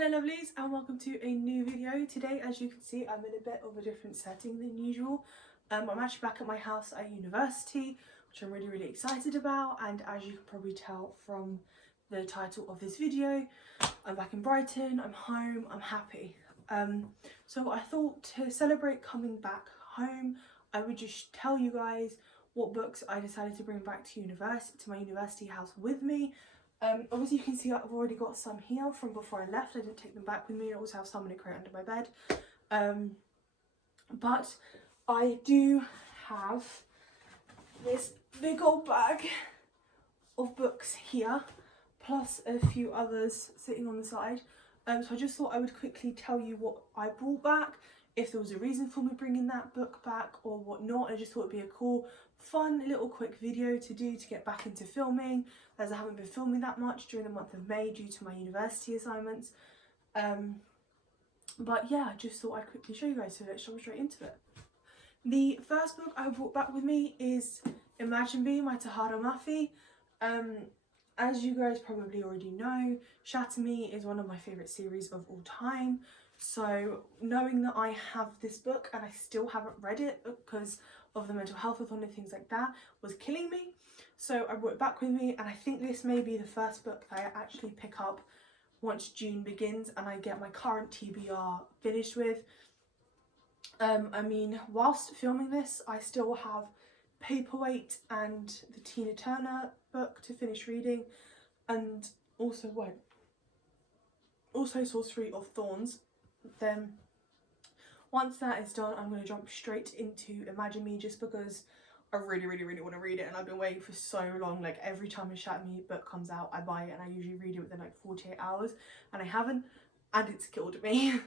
Hello lovelies and welcome to a new video. Today, as you can see, I'm in a bit of a different setting than usual. I'm actually back at my house at university, which I'm really excited about, and as you can probably tell from the title of this video, I'm back in Brighton, I'm home, I'm happy. So I thought to celebrate coming back home, I would just tell you guys what books I decided to bring back to my university house with me. Obviously you can see I've already got some here from before I left. I didn't take them back with me. I also have some in a crate under my bed. But I do have this big old bag of books here, plus a few others sitting on the side. So I just thought I would quickly tell you what I brought back, if there was a reason for me bringing that book back or whatnot. I just thought it'd be a cool, fun little quick video to do to get back into filming, as I haven't been filming that much during the month of May due to my university assignments. But yeah, I just thought I'd quickly show you guys, so let's jump straight into it. The first book I brought back with me is Imagine Me by Tahara Mafi. As you guys probably already know, Shatter Me is one of my favourite series of all time. So knowing that I have this book and I still haven't read it because of the mental health of and things like that was killing me. So I brought it back with me, and I think this may be the first book that I actually pick up once June begins and I get my current TBR finished with. I mean, whilst filming this, I still have Paperweight and the Tina Turner book to finish reading, and also Sorcery of Thorns. Then once that is done, I'm going to jump straight into Imagine Me, just because I really want to read it, and I've been waiting for so long. Like, every time a Shatter Me book comes out, I buy it and I usually read it within like 48 hours, and I haven't, and it's killed me.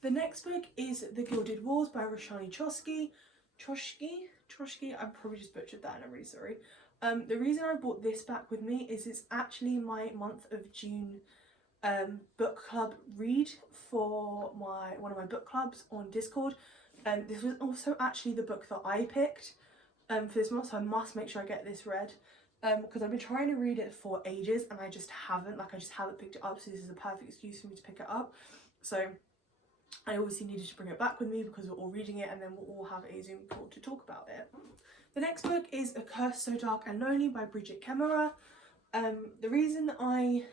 The next book is The Gilded Walls by Roshani Chokshi. I probably just butchered that and I'm really sorry. The reason I brought this back with me is it's actually my month of June book club read for one of my book clubs on Discord. This was also actually the book that I picked for this month, so I must make sure I get this read, because I've been trying to read it for ages and I just haven't picked it up, so this is a perfect excuse for me to pick it up. So I obviously needed to bring it back with me because we're all reading it, and then we'll all have a Zoom call to talk about it. The next book is A Curse So Dark and Lonely by Bridget Kemmerer. The reason I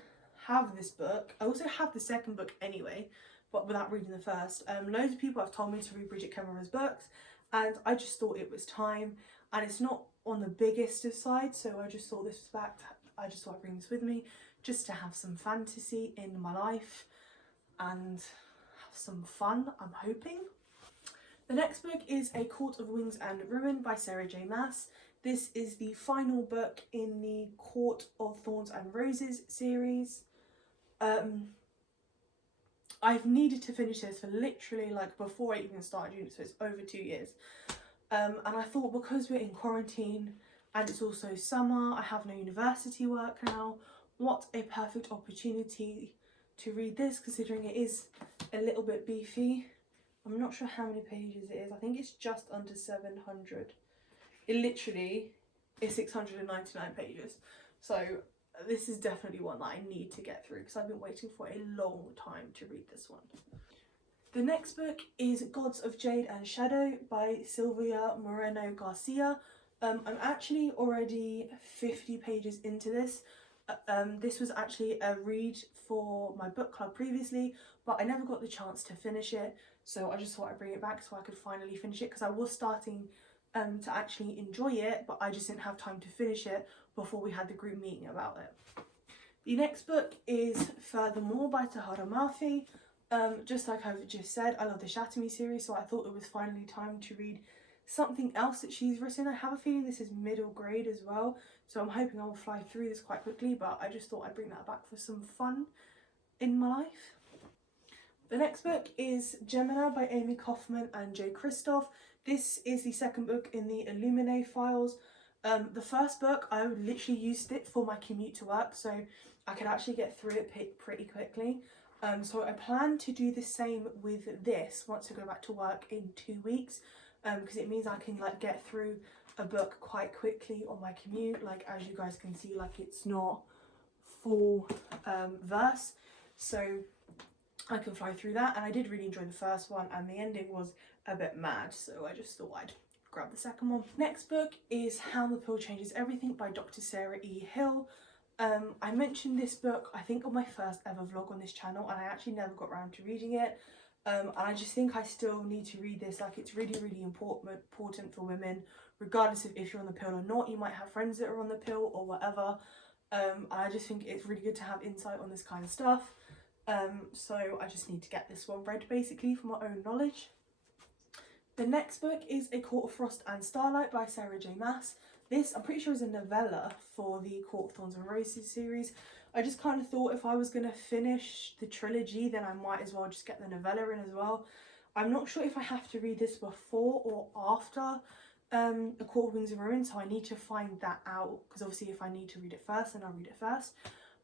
have this book, I also have the second book anyway, but without reading the first. Loads of people have told me to read Bridget Kemmerer's books, and I just thought it was time, and it's not on the biggest of sides, so I just thought this was back. I just thought I'd bring this with me just to have some fantasy in my life and have some fun, I'm hoping. The next book is A Court of Wings and Ruin by Sarah J Maas. This is the final book in the Court of Thorns and Roses series. I've needed to finish this for literally like before I even started uni, so it's over 2 years. And I thought, because we're in quarantine and it's also summer, I have no university work now, what a perfect opportunity to read this, considering it is a little bit beefy. I'm not sure how many pages it is. I think it's just under 700. It literally is 699 pages. So this is definitely one that I need to get through because I've been waiting for a long time to read this one. The next book is Gods of Jade and Shadow by Silvia Moreno Garcia. I'm actually already 50 pages into this. This was actually a read for my book club previously, but I never got the chance to finish it, so I just thought I'd bring it back so I could finally finish it, because I was starting to actually enjoy it, but I just didn't have time to finish it before we had the group meeting about it. The next book is Furthermore by Tahara Mafi. Just like I've just said, I love the Shatter Me series, so I thought it was finally time to read something else that she's written. I have a feeling this is middle grade as well, so I'm hoping I will fly through this quite quickly, but I just thought I'd bring that back for some fun in my life. The next book is Gemma by Amy Kaufman and Jade Kristoff. This is the second book in the Illuminae files. The first book, I literally used it for my commute to work, so I could actually get through it pretty quickly. So I plan to do the same with this once I go back to work in 2 weeks, because it means I can like get through a book quite quickly on my commute. Like, as you guys can see, like, it's not full verse, so I can fly through that. And I did really enjoy the first one, and the ending was a bit mad, so I just thought I'd grab the second one. Next book is How the Pill Changes Everything by Dr. Sarah E. Hill. I mentioned this book, I think, on my first ever vlog on this channel, and I actually never got around to reading it. And I just think I still need to read this. Like, it's really, really important for women, regardless of if you're on the pill or not. You might have friends that are on the pill or whatever. And I just think it's really good to have insight on this kind of stuff. So I just need to get this one read, basically, for my own knowledge. The next book is A Court of Frost and Starlight by Sarah J. Maas. This, I'm pretty sure, is a novella for the Court of Thorns and Roses series. I just kind of thought if I was going to finish the trilogy, then I might as well just get the novella in as well. I'm not sure if I have to read this before or after A Court of Wings and Ruin, so I need to find that out, because obviously if I need to read it first, then I'll read it first.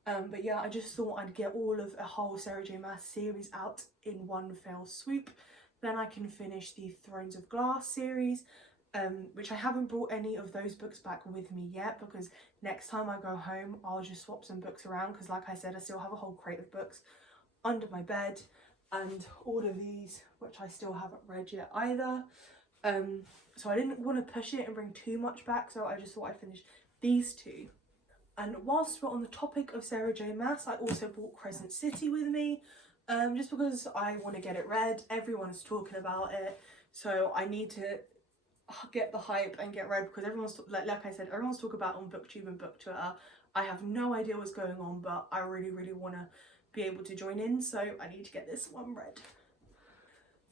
But yeah, I just thought I'd get all of a whole Sarah J. Maas series out in one fell swoop. Then I can finish the Thrones of Glass series, which I haven't brought any of those books back with me yet, because next time I go home I'll just swap some books around, because like I said, I still have a whole crate of books under my bed, and all of these which I still haven't read yet either. So I didn't want to push it and bring too much back, so I just thought I'd finish these two. And whilst we're on the topic of Sarah J. Maas, I also brought Crescent City with me. Just because I want to get it read. Everyone is talking about it, so I need to get the hype and get read, because everyone's, like I said, everyone's talking about it on BookTube and Book Twitter. I have no idea what's going on, but I really, really want to be able to join in, so I need to get this one read.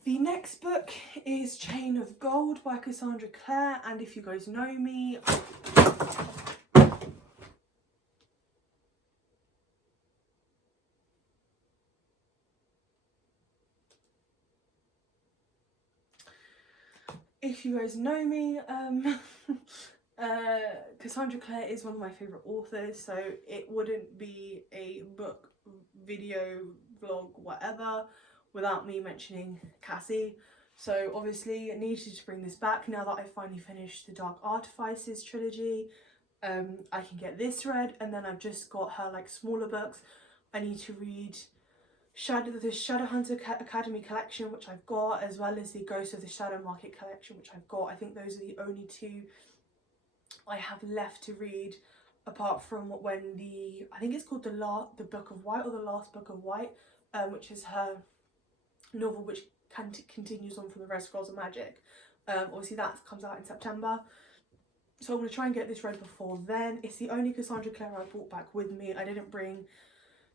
The next book is Chain of Gold by Cassandra Clare, and if you guys know me, Cassandra Clare is one of my favourite authors, so it wouldn't be a book, video, vlog, whatever, without me mentioning Cassie. So obviously I needed to bring this back now that I finally finished the Dark Artifices trilogy. I can get this read, and then I've just got her like smaller books. I need to read the Shadowhunter Academy collection, which I've got, as well as the Ghost of the Shadow Market collection, which I've got. I think those are the only two I have left to read, apart from when I think it's called the Book of White, or the Last Book of White, which is her novel which continues on from the Red Scrolls of Magic. Obviously that comes out in September, so I'm going to try and get this read before then. It's the only Cassandra Clare I brought back with me. I didn't bring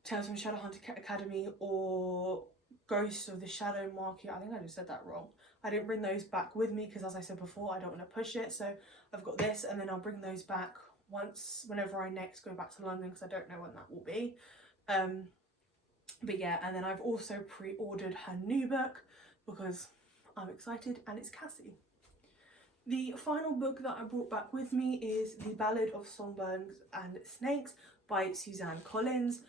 Tales from Shadowhunter Academy or Ghost of the Shadow Market. I think I just said that wrong. I didn't bring those back with me because, as I said before, I don't want to push it. So I've got this, and then I'll bring those back whenever I next go back to London, because I don't know when that will be. But yeah, and then I've also pre-ordered her new book because I'm excited, and it's Cassie. The final book that I brought back with me is The Ballad of Sunburns and Snakes by Suzanne Collins.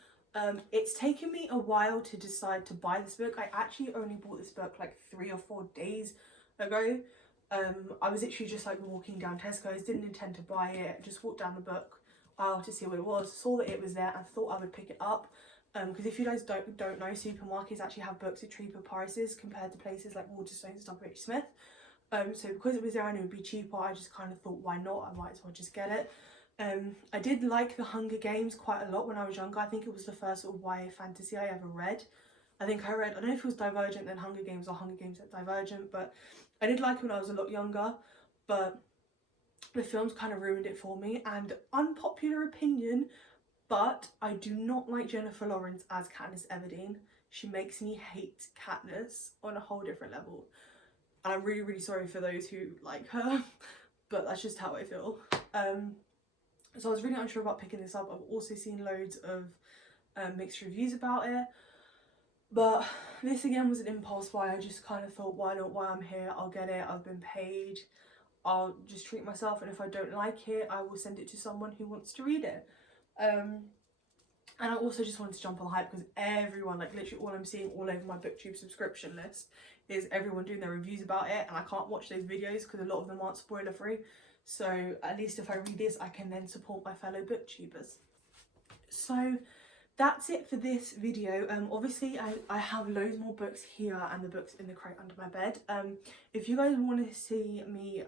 It's taken me a while to decide to buy this book. I actually only bought this book like 3 or 4 days ago. I was literally just like walking down Tesco's, didn't intend to buy it, just walked down the book aisle to see what it was, saw that it was there and thought I would pick it up. Because if you guys don't know, supermarkets actually have books at cheaper prices compared to places like Waterstones and WH Smith. So because it was there and it would be cheaper, I just kind of thought, why not? I might as well just get it. I did like The Hunger Games quite a lot when I was younger. I think it was the first sort of YA fantasy I ever read. I think I don't know if it was Divergent then Hunger Games, or Hunger Games at Divergent, but I did like it when I was a lot younger, but the films kind of ruined it for me. And unpopular opinion, but I do not like Jennifer Lawrence as Katniss Everdeen. She makes me hate Katniss on a whole different level. And I'm really, really sorry for those who like her, but that's just how I feel. So I was really unsure about picking this up. I've also seen loads of mixed reviews about it, but this again was an impulse buy. I just kind of thought, why not? While I'm here, I'll get it. I've been paid. I'll just treat myself, and if I don't like it, I will send it to someone who wants to read it. And I also just wanted to jump on the hype because everyone, like literally all I'm seeing all over my BookTube subscription list is everyone doing their reviews about it, and I can't watch those videos because a lot of them aren't spoiler free. So at least if I read this, I can then support my fellow booktubers. So that's it for this video. Obviously I have loads more books here and the books in the crate under my bed. If you guys want to see me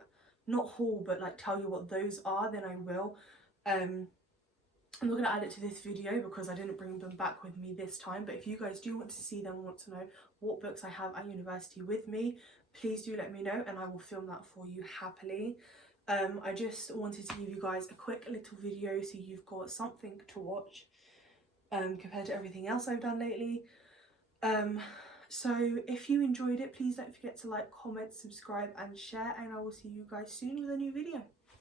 not haul but like tell you what those are, then I will. I'm not going to add it to this video because I didn't bring them back with me this time, but if you guys do want to see them, want to know what books I have at university with me, please do let me know and I will film that for you happily. I just wanted to give you guys a quick little video so you've got something to watch compared to everything else I've done lately. So if you enjoyed it, please don't forget to like, comment, subscribe and share, and I will see you guys soon with a new video.